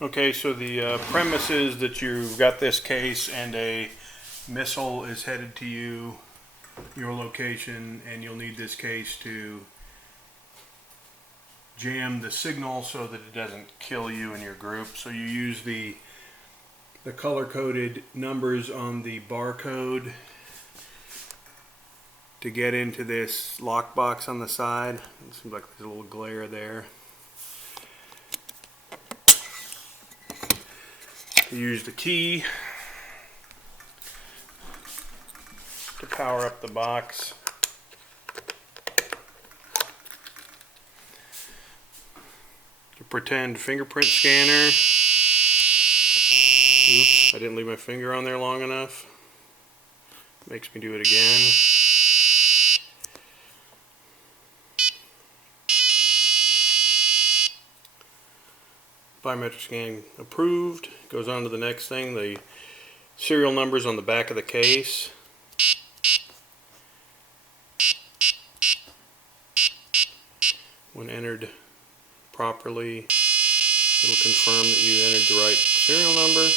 Okay, so the premise is that you've got this case and a missile is headed to your location, and you'll need this case to jam the signal so that it doesn't kill you and your group. So you use the color-coded numbers on the barcode to get into this lockbox on the side. It seems like there's a little glare there. You use the key to power up the box. The pretend fingerprint scanner. Oops, I didn't leave my finger on there long enough. Makes me do it again. Biometric scan approved. Goes on to the next thing. The serial numbers on the back of the case. When entered properly, it'll confirm that you entered the right serial number.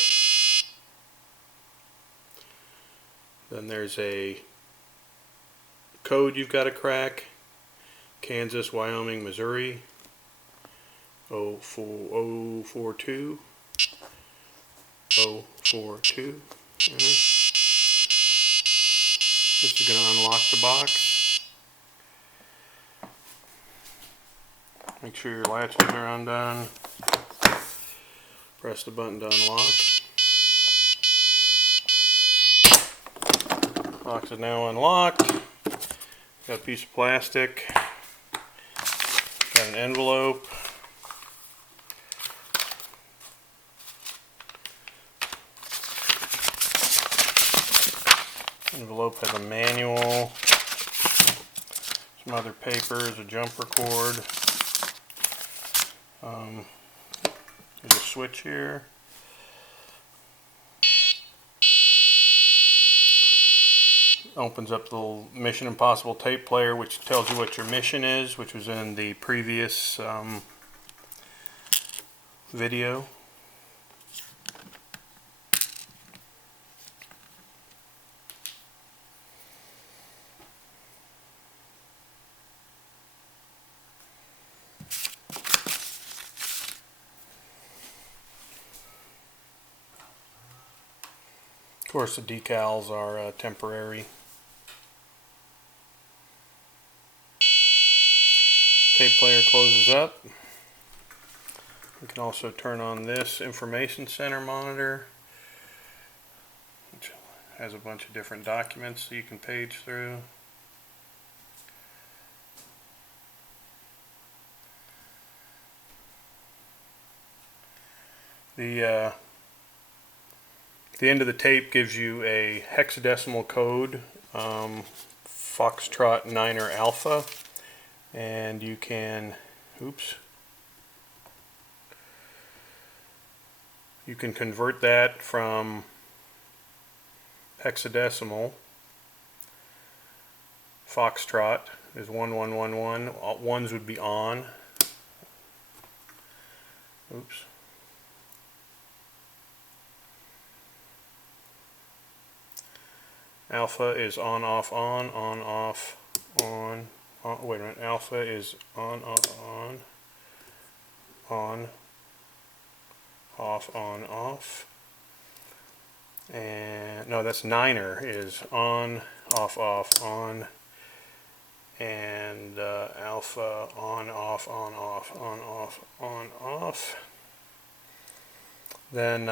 Then there's a code you've got to crack. Kansas, Wyoming, Missouri. 042. 042. Enter. This is going to unlock the box. Make sure your latches are undone. Press the button to unlock. Box is now unlocked. Got a piece of plastic. Got an envelope. Envelope has a manual, some other papers, a jumper cord. There's a switch here. Opens up the little Mission Impossible tape player, which tells you what your mission is, which was in the previous video. Of course, the decals are temporary. Tape player closes up. You can also turn on this information center monitor, which has a bunch of different documents that you can page through. The end of the tape gives you a hexadecimal code, Foxtrot 9er Alpha, and you can, you can convert that from hexadecimal. Foxtrot is 1111. Ones would be on. Alpha is on, off, on, off, on. Wait a minute. Alpha is on, off, on, off, on, off. And no, that's 9er is on, off, on, and alpha on, off, on, off. Then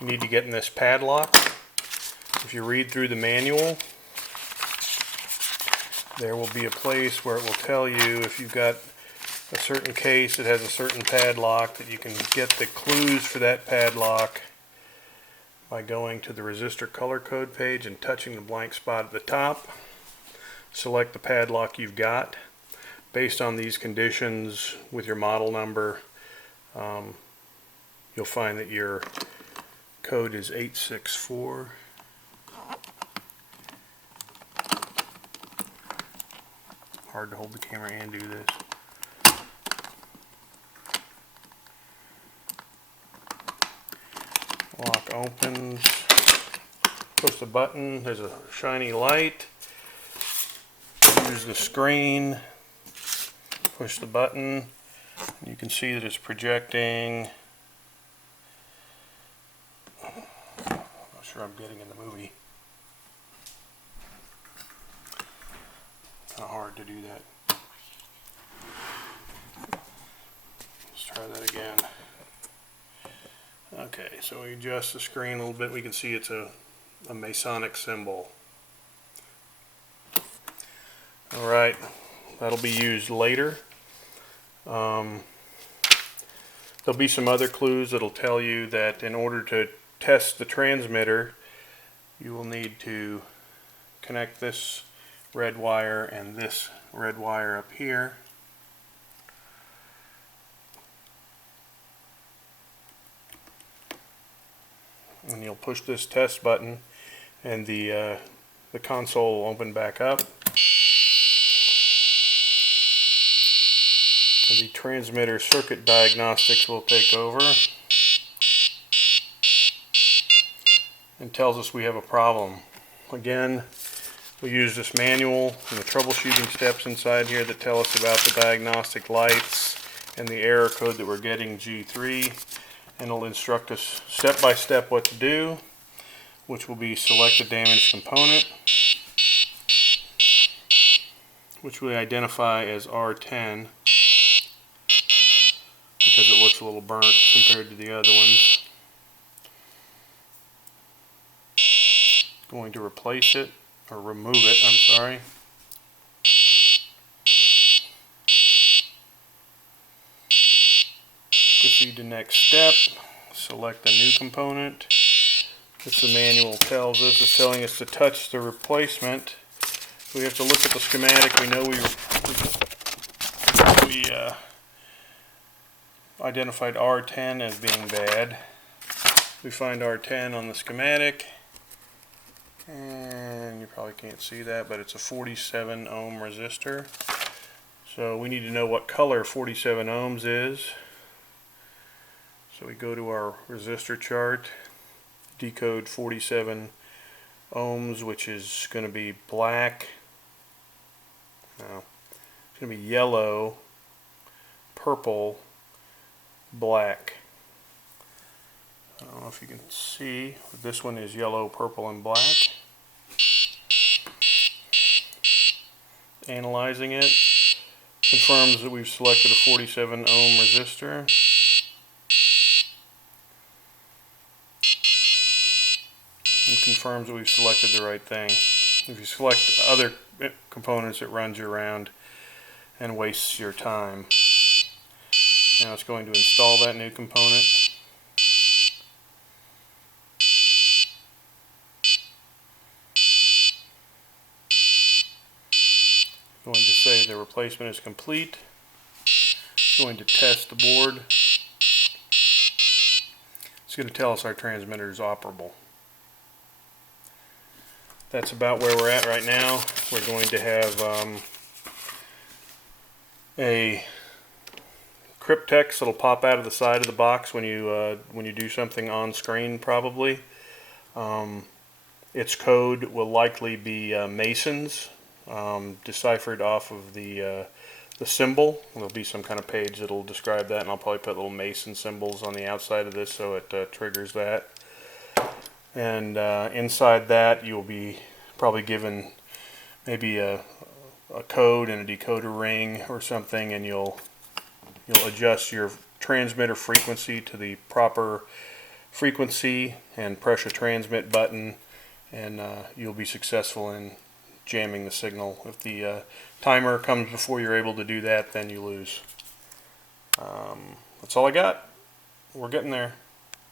you need to get in this padlock. If you read through the manual, there will be a place where it will tell you if you've got a certain case that has a certain padlock, that you can get the clues for that padlock by going to the resistor color code page and touching the blank spot at the top. Select the padlock you've got. Based on these conditions with your model number, you'll find that your code is 864. Hard to hold the camera and do this. opens. Push the button. There's a shiny light. Use the screen. Push the button. You can see that it's projecting. I'm not sure I'm getting in the movie. Kind of hard to do that. Let's try that again. Okay, so we adjust the screen a little bit. We can see it's a Masonic symbol. Alright, that'll be used later. There'll be some other clues that'll tell you that in order to test the transmitter, you will need to connect this red wire and this red wire up here. And you'll push this test button and the console will open back up. And the transmitter circuit diagnostics will take over and tells us we have a problem. Again, we use this manual and the troubleshooting steps inside here that tell us about the diagnostic lights and the error code that we're getting, G3, and it'll instruct us step by step what to do, which will be select the damaged component, which we identify as R10 because it looks a little burnt compared to the other ones. Going to replace it, or remove it, I'm sorry. Proceed to next step, select the new component, which the manual tells us. It's telling us to touch the replacement. We have to look at the schematic. We know we identified R10 as being bad. We find R10 on the schematic, and you probably can't see that, but it's a 47 ohm resistor. So we need to know what color 47 ohms is. So we go to our resistor chart, decode 47 ohms, which is going to be black. No, it's going to be yellow, purple, black. I don't know if you can see, but this one is yellow, purple, and black. Analyzing it confirms that we've selected a 47 ohm resistor. And confirms that we've selected the right thing. If you select other components, it runs you around and wastes your time. Now it's going to install that new component. Going to say the replacement is complete. Going to test the board. It's going to tell us our transmitter is operable. That's about where we're at right now. We're going to have a cryptex that'll pop out of the side of the box when you do something on screen, probably. Its code will likely be Masons, deciphered off of the symbol. There'll be some kind of page that'll describe that, and I'll probably put little Mason symbols on the outside of this so it triggers that. And inside that you'll be probably given maybe a code and a decoder ring or something, and you'll adjust your transmitter frequency to the proper frequency and press a transmit button, and you'll be successful in jamming the signal. If the timer comes before you're able to do that, then you lose. That's all I got. We're getting there.